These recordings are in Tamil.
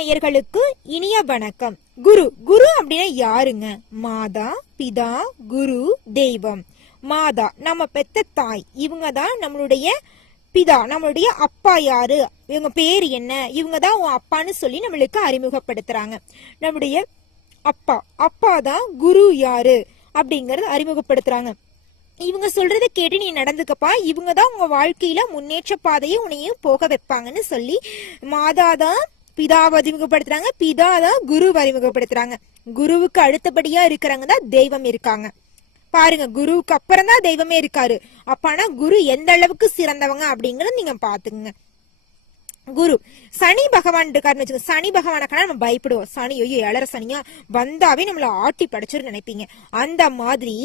நேயர்களுக்கு இனிய வணக்கம். குரு குரு அப்படின்னா யாருங்க? மாதா, பிதா, குரு, தெய்வம். மாதா நம்ம பெத்த தாய், இவங்க தான் நம்மளுடைய பிதா, நம்மளுடைய அப்பா. யாரு இவங்க? பேர் என்ன? இவங்க தான் உன் அப்பான்னு சொல்லி நம்மளுக்கு அறிமுகப்படுத்துறாங்க. நம்முடைய அப்பா, அப்பா தான் குரு யாரு அப்படிங்கறது அறிமுகப்படுத்துறாங்க. இவங்க சொல்றத கேட்டு நீ நடந்துக்கப்பா, இவங்க தான் உங்க வாழ்க்கையில முன்னேற்ற பாதையை உன்னையும் போக வைப்பாங்கன்னு சொல்லி மாதா தான் பிதாவை அறிமுகப்படுத்துறாங்க, பிதா தான் குருவை அறிமுகப்படுத்துறாங்க. குருவுக்கு அடுத்தபடியா இருக்கிறவங்க தான் தெய்வம் இருக்காங்க. பாருங்க, குருவுக்கு அப்புறம் தான் தெய்வமே இருக்காரு. அப்பானா குரு எந்த அளவுக்கு சிறந்தவங்க அப்படிங்கறத நீங்க பாத்துங்க. குரு சனி பகவான் இருக்காருன்னு வச்சுக்கோங்க. சனி பகவானுக்கான நம்ம பயப்படுவோம். சனி ஐயோ ஏழரை சனியா வந்தாவே நம்மள ஆட்டி படைச்சிரு நினைப்பீங்க. அந்த மாதிரி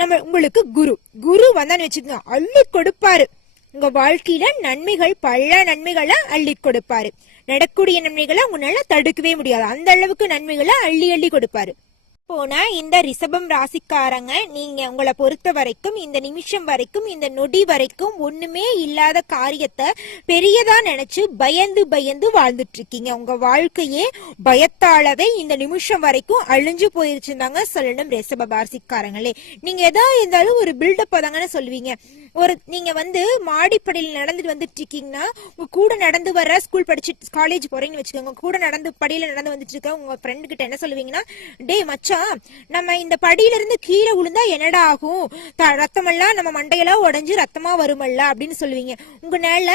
நம்ம உங்களுக்கு குரு குரு வந்தான்னு வச்சுக்கோங்க, அள்ளி கொடுப்பாரு. உங்க வாழ்க்கையில நன்மைகள், பல நன்மைகளை அள்ளி கொடுப்பாரு. நடக்கூடிய நன்மைகளை உங்களால தடுக்கவே முடியாது, அந்த அளவுக்கு நன்மைகளை அள்ளி அள்ளி கொடுப்பாரு. போனா இந்த ரிஷபம் ராசிக்காரங்க, நீங்க உங்களை பொறுத்த வரைக்கும் இந்த நிமிஷம் வரைக்கும், இந்த நொடி வரைக்கும் ஒண்ணுமே இல்லாத காரியத்தை பெரியதா நினைச்சு பயந்து பயந்து வாழ்ந்துட்டு இருக்கீங்க. உங்க வாழ்க்கையே பயத்தாலவே இந்த நிமிஷம் வரைக்கும் அழிஞ்சு போயிருச்சுதாங்க சொல்லணும் ரிஷப ராசிக்காரங்களே. நீங்க எதா இருந்தாலும் ஒரு பில்டப் தாங்கன்னு சொல்லுவீங்க. நீங்க மாடிப்படியில் நடந்துட்டு வந்துட்டு இருக்கீங்கன்னா, உங்க கூட நடந்து வர ஸ்கூல் படிச்சு காலேஜ் போறீங்கன்னு வச்சுக்கோங்க, கூட நடந்து படியில நடந்து வந்துட்டு இருக்க உங்க ஃப்ரெண்டு கிட்ட என்ன சொல்லுவீங்கன்னா, டே மச்சான், நம்ம இந்த படியில இருந்து கீழே விழுந்தா என்னடா ஆகும், ரத்தமெல்லாம் நம்ம மண்டையெல்லாம் உடைஞ்சு ரத்தமா வருமல்ல அப்படின்னு சொல்லுவீங்க. உங்களால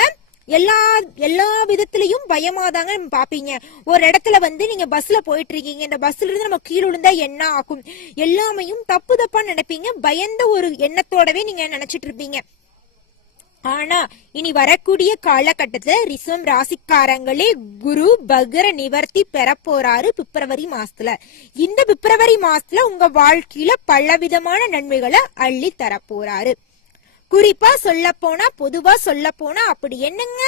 எல்லா விதத்திலையும் பயமாதாங்க நம்ம பாப்பீங்க. ஒரு இடத்துல நீங்க பஸ்ல போயிட்டு இருக்கீங்க, இந்த பஸ்ல இருந்து நம்ம கீழே விழுந்தா என்ன ஆகும், எல்லாமையும் தப்பு தப்பா நினைப்பீங்க. பயந்த ஒரு எண்ணத்தோடவே நீங்க நினைச்சிட்டு இருப்பீங்க. ஆனா இனி வரக்கூடிய காலகட்டத்துல ரிஷபம் ராசிக்காரங்களே குரு பகர நிவர்த்தி பெற போறாரு பிப்ரவரி மாசத்துல. இந்த பிப்ரவரி மாசத்துல உங்க வாழ்க்கையில பலவிதமான நன்மைகளை அள்ளி தர போறாரு. குறிப்பா சொல்ல போனா, பொதுவா சொல்ல போனா அப்படி என்னங்க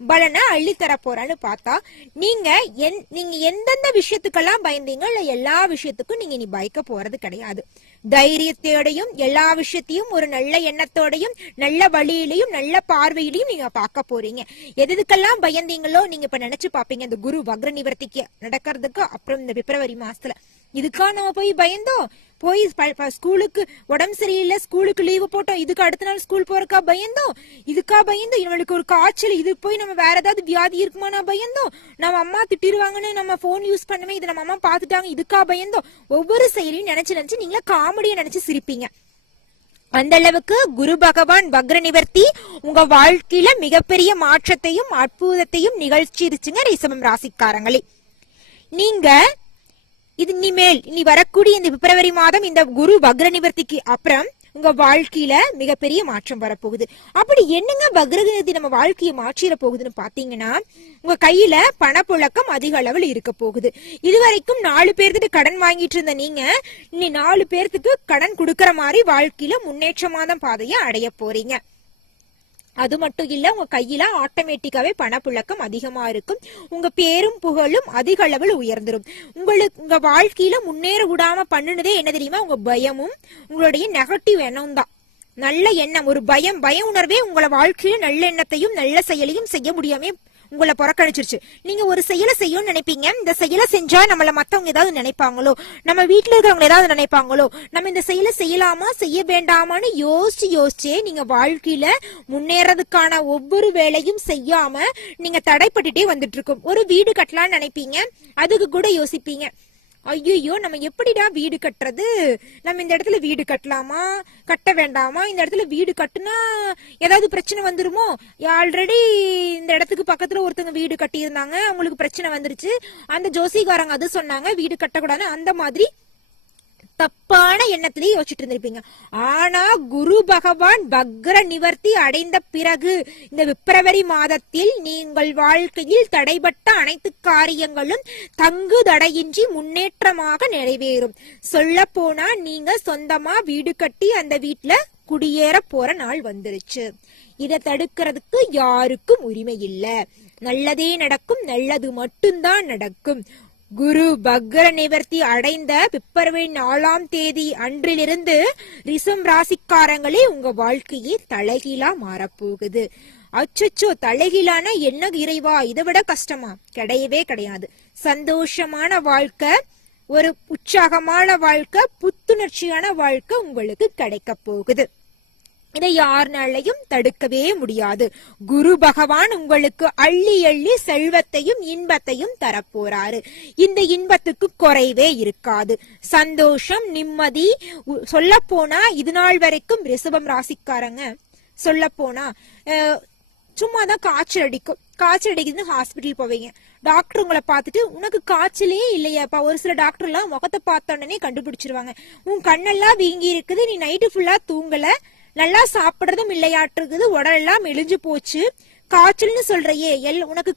பலனை அள்ளி தர போறான்னு பார்த்தா, நீங்க எந்தெந்த விஷயத்துக்கெல்லாம் பயந்தீங்க இல்ல எல்லா விஷயத்துக்கும் நீங்க இனி பயக்க போறது கிடையாது. தைரியத்தோடையும் எல்லா விஷயத்தையும் ஒரு நல்ல எண்ணத்தோடையும் நல்ல வழியிலையும் நல்ல பார்வையிலையும் நீங்க பார்க்க போறீங்க. எதுக்கெல்லாம் பயந்தீங்களோ நீங்க இப்ப நினைச்சு பாப்பீங்க. இந்த குரு வக்ர நிவர்த்திக்கு நடக்கிறதுக்கு அப்புறம் இந்த பிப்ரவரி மாசத்துல இதுக்கா நம்ம போய் பயந்தோம், போய் ஸ்கூலுக்கு உடம்பு சரியில்லை ஸ்கூலுக்கு லீவு போட்டோம், இதுக்கு அடுத்த நாள் ஸ்கூல் போறக்கா பயந்தோம், இதுக்கா பயந்தோம், இவங்களுக்கு ஒரு காய்ச்சல் இது போய் நம்ம வேற ஏதாவது வியாதி இருக்குமா நான் பயந்தோம், நம்ம அம்மா திட்டிருவாங்கன்னு நம்ம போன் யூஸ் பண்ணுவேன், இது நம்ம அம்மா பாத்துட்டாங்க இதுக்கா பயந்தோம். ஒவ்வொரு செயலையும் நினைச்சு நீங்களா காமெடியை நினைச்சு சிரிப்பீங்க. அந்த அளவுக்கு குரு பகவான் வக்ர நிவர்த்தி உங்க வாழ்க்கையில மிகப்பெரிய மாற்றத்தையும் அற்புதத்தையும் நிகழ்ச்சிருச்சுங்க ரிஷபம் ராசிக்காரங்களே. நீங்க இது இனி வரக்கூடிய இந்த பிப்ரவரி மாதம் இந்த குரு வக்ர நிவர்த்திக்கு அப்புறம் உங்க வாழ்க்கையில மிகப்பெரிய மாற்றம் வரப்போகுது. அப்படி என்னங்க வக்ர நிவர்த்தி நம்ம வாழ்க்கையை மாற்றிட போகுதுன்னு பாத்தீங்கன்னா, உங்க கையில பணப்புழக்கம் அதிக அளவில் இருக்க போகுது. இதுவரைக்கும் 4 பேர்த்துட்டு கடன் வாங்கிட்டு இருந்த நீங்க இனி 4 பேர்த்துக்கு கடன் கொடுக்கற மாதிரி வாழ்க்கையில முன்னேற்றமான பாதையை அடைய போறீங்க. அது மட்டும் இல்ல, உங்க கையில ஆட்டோமேட்டிக்காவே பணப்புழக்கம் அதிகமா இருக்கும். உங்க பேரும் புகழும் அதிக அளவில் உயர்ந்துரும். உங்க வாழ்க்கையில முன்னேற விடாம பண்ணுனதே என்ன தெரியுமா? உங்க பயமும் உங்களுடைய நெகட்டிவ் எண்ணம் தான். நல்ல எண்ணம், ஒரு பய உணர்வே உங்களை வாழ்க்கையில நல்ல எண்ணத்தையும் நல்ல செயலையும் செய்ய முடியாம உங்களை புறக்கணிச்சிருச்சு. நீங்க ஒரு செயலை செய்யணும்னு நினைப்பீங்க, இந்த செயலை செஞ்சா நம்மள மத்தவங்க ஏதாவது நினைப்பாங்களோ, நம்ம வீட்டுல இருக்கிறவங்க ஏதாவது நினைப்பாங்களோ, நம்ம இந்த செயலை செய்யலாமா செய்ய வேண்டாமான்னு யோசிச்சே நீங்க வாழ்க்கையில முன்னேறதுக்கான ஒவ்வொரு வேலையும் செய்யாம நீங்க தடைப்பட்டுட்டே வந்துட்டு இருக்கும். ஒரு வீடு கட்டலாம்னு நினைப்பீங்க, அதுக்கு கூட யோசிப்பீங்க, ஐயோ நம்ம எப்படிடா வீடு கட்டுறது, நம்ம இந்த இடத்துல வீடு கட்டலாமா கட்ட வேண்டாமா, இந்த இடத்துல வீடு கட்டுனா ஏதாவது பிரச்சனை வந்துருமோ, ஆல்ரெடி இந்த இடத்துக்கு பக்கத்துல ஒருத்தங்க வீடு கட்டி இருந்தாங்க, அவங்களுக்கு பிரச்சனை வந்துருச்சு, அந்த ஜோசிகாரங்க அது சொன்னாங்க வீடு கட்டக்கூடாது, அந்த மாதிரி தப்பான எண்ணத்திலேயே யோசிச்சுட்டு இருந்திருப்பீங்க. ஆனா குரு பகவான் வக்ர நிவர்த்தி அடைந்த பிறகு இந்த பிப்ரவரி மாதத்தில் நீங்கள் வாழ்க்கையில் தடைபட்ட அனைத்து காரியங்களும் தங்கு தடையின்றி முன்னேற்றமாக நிறைவேறும். சொல்ல போனா நீங்க சொந்தமா வீடு கட்டி அந்த வீட்டுல குடியேற போற நாள் வந்துருச்சு. இதை தடுக்கிறதுக்கு யாருக்கும் உரிமை இல்ல. நல்லதே நடக்கும், நல்லது மட்டும்தான் நடக்கும். குரு வக்ர நிவர்த்தி அடைந்த பிப்ரவரி 4ஆம் தேதி அன்றிலிருந்து ரிஷபம் ராசிக்காரங்களே உங்க வாழ்க்கையே தலைகீழா மாறப்போகுது. அச்சச்சோ தலைகீழான என்ன இறைவா, இதை விட கஷ்டமா? கிடையவே கிடையாது. சந்தோஷமான வாழ்க்கை, ஒரு உற்சாகமான வாழ்க்கை, புத்துணர்ச்சியான வாழ்க்கை உங்களுக்கு கிடைக்க போகுது. இதை யாருனாலையும் தடுக்கவே முடியாது. குரு பகவான் உங்களுக்கு அள்ளி அள்ளி செல்வத்தையும் இன்பத்தையும் தரப்போறாரு. இந்த இன்பத்துக்கு குறைவே இருக்காது. சந்தோஷம், நிம்மதி. சொல்ல போனா இது நாள் வரைக்கும் ரிஷபம் ராசிக்காரங்க சொல்ல போனா சும்மாதான் காய்ச்சல் அடிக்குதுன்னு ஹாஸ்பிட்டல் போவீங்க. டாக்டர் உங்களை பார்த்துட்டு உனக்கு காய்ச்சலே இல்லையாப்பா, ஒரு சில டாக்டர் எல்லாம் முகத்தை பார்த்த உடனே கண்டுபிடிச்சிருவாங்க. உன் கண்ணெல்லாம் வீங்கி இருக்குது, நீ நைட்டு ஃபுல்லா தூங்கல, நல்லா சாப்பிடுறதும் இல்லையாட்டிருக்குது, உடலெல்லாம் மெலிஞ்சு போச்சு, காய்ச்சல்னு சொல்றையே, உனக்கு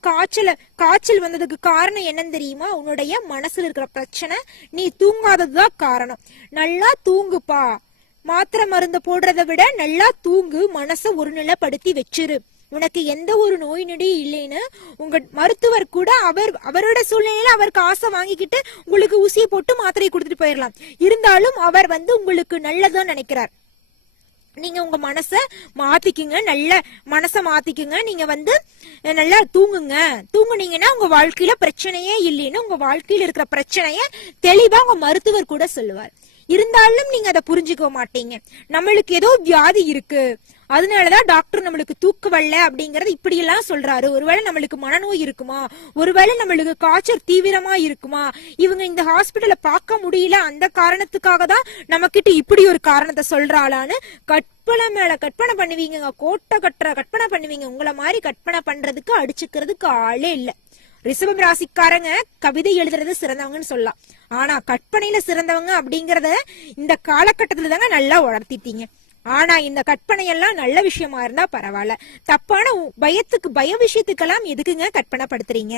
காய்ச்சல் வந்ததுக்கு காரணம் என்னன்னு தெரியுமா? உன்னுடைய மனசுல இருக்கிற பிரச்சனை, நீ தூங்காததுதான் காரணம். நல்லா தூங்குப்பா, மாத்திரை மருந்து போடுறதை விட நல்லா தூங்கு, மனசை ஒரு நிலைப்படுத்தி வச்சிரு. உனக்கு எந்த ஒரு நோய் நொடி இல்லைன்னு உங்க மருத்துவர் கூட அவரோட சூழ்நிலையில அவர் காசை வாங்கிக்கிட்டு உங்களுக்கு ஊசியை போட்டு மாத்திரையை கொடுத்துட்டு போயிடலாம். இருந்தாலும் அவர் உங்களுக்கு நல்லதான் நினைக்கிறார். நீங்க உங்க மனச மாத்திக்குங்க, நல்ல மனச மாத்திக்குங்க. நீங்க நல்லா தூங்குனீங்கன்னா உங்க வாழ்க்கையில பிரச்சனையே இல்லைன்னு உங்க வாழ்க்கையில இருக்கிற பிரச்சனைய தெளிவா உங்க மருத்துவர் கூட சொல்லுவார். இருந்தாலும் நீங்க அதை புரிஞ்சுக்க மாட்டீங்க. நம்மளுக்கு ஏதோ வியாதி இருக்கு, அதனாலதான் டாக்டர் நம்மளுக்கு தூக்க வரல அப்படிங்கறது இப்படி எல்லாம் சொல்றாரு. ஒருவேளை நம்மளுக்கு மனநோய் இருக்குமா, ஒருவேளை நம்மளுக்கு காய்ச்சல் தீவிரமா இருக்குமா, இவங்க இந்த ஹாஸ்பிட்டல பார்க்க முடியல, அந்த காரணத்துக்காக தான் நம்ம கிட்ட இப்படி ஒரு காரணத்தை சொல்றாளான்னு கற்பனை மேல கற்பனை பண்ணுவீங்க, கோட்டை கற்பனை பண்ணுவீங்க. உங்களை மாதிரி கற்பனை பண்றதுக்கு அடிச்சுக்கிறதுக்கு ஆளே இல்ல. ரிஷபம் ராசிக்காரங்க கவிதை எழுதுறது சிறந்தவங்கன்னு சொல்லலாம், ஆனா கற்பனையில சிறந்தவங்க அப்படிங்கறத இந்த காலகட்டத்துல தாங்க நல்லா உணர்த்திட்டீங்க. ஆனா இந்த கற்பனை எல்லாம் நல்ல விஷயமா இருந்தா பரவாயில்ல, தப்பான பய விஷயத்துக்கெல்லாம் எதுக்குங்க கற்பனை படுத்துறீங்க?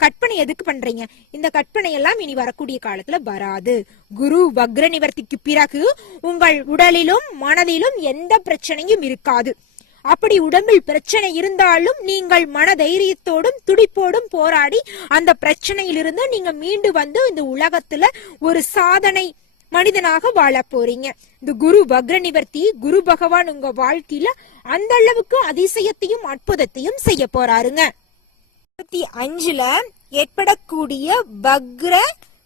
கற்பனை எதுக்கு பண்றீங்க? இந்த கற்பனை எல்லாம் இனி வரக்கூடிய காலத்துல வராது. குரு வக்ர நிவர்த்திக்கு பிறகு உங்கள் உடலிலும் மனதிலும் எந்த பிரச்சனையும் இருக்காது. அப்படி உடம்பில் பிரச்சனை இருந்தாலும் நீங்கள் மன தைரியத்தோடும் துடிப்போடும் போராடி அந்த பிரச்சனையிலிருந்து நீங்க மீண்டு இந்த உலகத்துல ஒரு சாதனை மனிதனாக வாழ போறீங்க. இந்த குரு வக்ர நிவர்த்தி, குரு பகவான் உங்க வாழ்க்கையில அந்த அளவுக்கு அதிசயத்தையும் அற்புதத்தையும் செய்ய போறாருங்க. 25ல ஏற்படக்கூடிய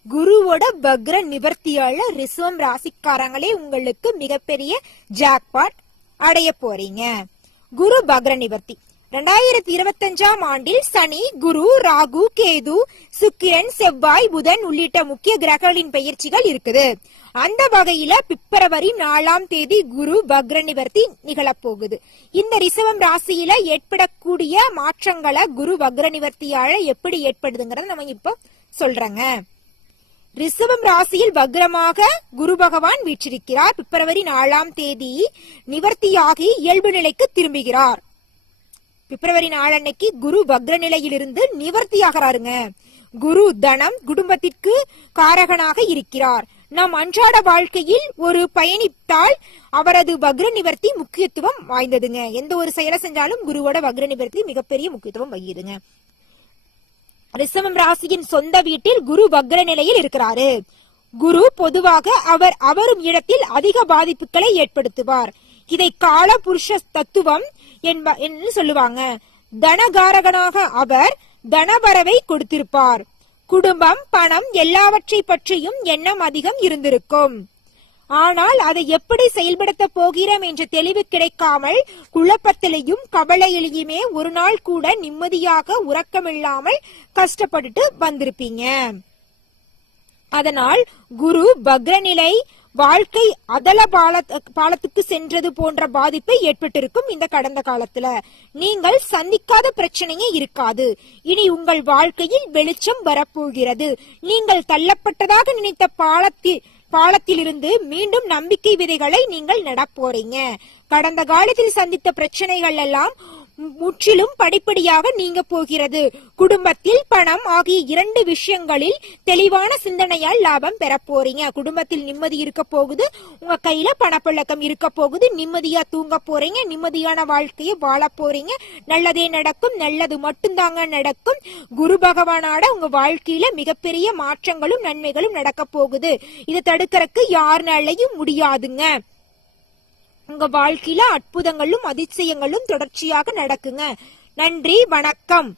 குருவோட வக்ர நிவர்த்தியால ரிஷபம் ராசிக்காரங்களே உங்களுக்கு மிகப்பெரிய ஜாக்பாட் அடைய போறீங்க. குரு வக்ர நிவர்த்தி 2025ஆம் ஆண்டில் சனி, குரு, ராகு, கேது, சுக்கிரன், செவ்வாய், புதன் உள்ளிட்ட முக்கிய கிரகங்களின் பெயர்ச்சிகள் இருக்குது. அந்த வகையில பிப்ரவரி 4ஆம் தேதி குரு வக்ர நிவர்த்தி நிகழப்போகுது. இந்த ரிஷபம் ராசியில ஏற்படக்கூடிய மாற்றங்களை குரு வக்ர நிவர்த்தியால எப்படி ஏற்படுதுங்கிறத நம்ம இப்ப சொல்றங்க. ரிஷபம் ராசியில் வக்ரமாக குரு பகவான் வீற்றிருக்கிறார். பிப்ரவரி 4ஆம் தேதி நிவர்த்தியாகி இயல்பு நிலைக்கு திரும்புகிறார். பிப்ரவரி 4 அன்னைக்கு குரு வக்ர நிலையிலிருந்து நிவர்த்தி ஆகிறாருங்க. குரு தனம், குடும்பத்திற்கு காரகனாக இருக்கிறார். நம் அன்றாட வாழ்க்கையில் ஒரு பயணித்தால் அவரது வக்ர நிவர்த்தி முக்கியத்துவம் வாய்ந்ததுங்க. எந்த ஒரு செயலை செஞ்சாலும் குருவோட வக்ர நிவர்த்தி மிகப்பெரிய முக்கியத்துவம் வகிக்குதுங்க. ரிஷபம் ராசியின் சொந்த வீட்டில் குரு வக்ர நிலையில் இருக்கிறாரு. குரு பொதுவாக அவரும் இடத்தில் அதிக பாதிப்புகளை ஏற்படுத்துவார். இதை கால புருஷ தத்துவம் என்று சொல்லுவாங்க. தனகாரகனாக அவர் தனவரவை கொடுத்திருப்பார். குடும்பம், பணம் எல்லாவற்றை பற்றியும் எண்ணம் அதிகம் இருந்திருக்கும். ஆனால் அதை எப்படி செயல்படுத்த போகிறோம் என்ற தெளிவு கிடைக்காமல் குழப்பத்திலையும் கவலையிலையுமே ஒரு நாள் கூட நிம்மதியாக உறக்கமில்லாமல் கஷ்டப்பட்டுட்டு வந்திருப்பீங்க. அதனால் குரு வக்ரநிலை வாழ்க்கை அதல பாலத்துக்கு சென்றது போன்ற பாதிப்பு ஏற்பட்டிருக்கும். இந்த கடந்த காலத்துல நீங்கள் சந்திக்காத பிரச்சனையே இருக்காது. இனி உங்கள் வாழ்க்கையில் வெளிச்சம் வரப்போகிறது. நீங்கள் தள்ளப்பட்டதாக நினைத்த பாலத்திலிருந்து மீண்டும் நம்பிக்கை விதைகளை நீங்கள் நடப்போறீங்க. கடந்த காலத்தில் சந்தித்த பிரச்சனைகள் எல்லாம் முற்றிலும் படிப்படியாக நீங்க போகிறது. குடும்பத்தில், பணம் ஆகிய 2 விஷயங்களில் தெளிவான சிந்தனையால் லாபம் பெற போறீங்க. குடும்பத்தில் நிம்மதி இருக்க போகுது, உங்க கையில பணப்பழக்கம் இருக்க போகுது, நிம்மதியா தூங்க போறீங்க, நிம்மதியான வாழ்க்கையை வாழ போறீங்க. நல்லதே நடக்கும், நல்லது மட்டும்தாங்க நடக்கும். குரு பகவானோட உங்க வாழ்க்கையில மிகப்பெரிய மாற்றங்களும் நன்மைகளும் நடக்க போகுது. இதை தடுக்கிறதுக்கு யாருனாலையும் முடியாதுங்க. உங்க வாழ்க்கையில அற்புதங்களும் அதிசயங்களும் தொடர்ச்சியாக நடக்குங்க. நன்றி, வணக்கம்.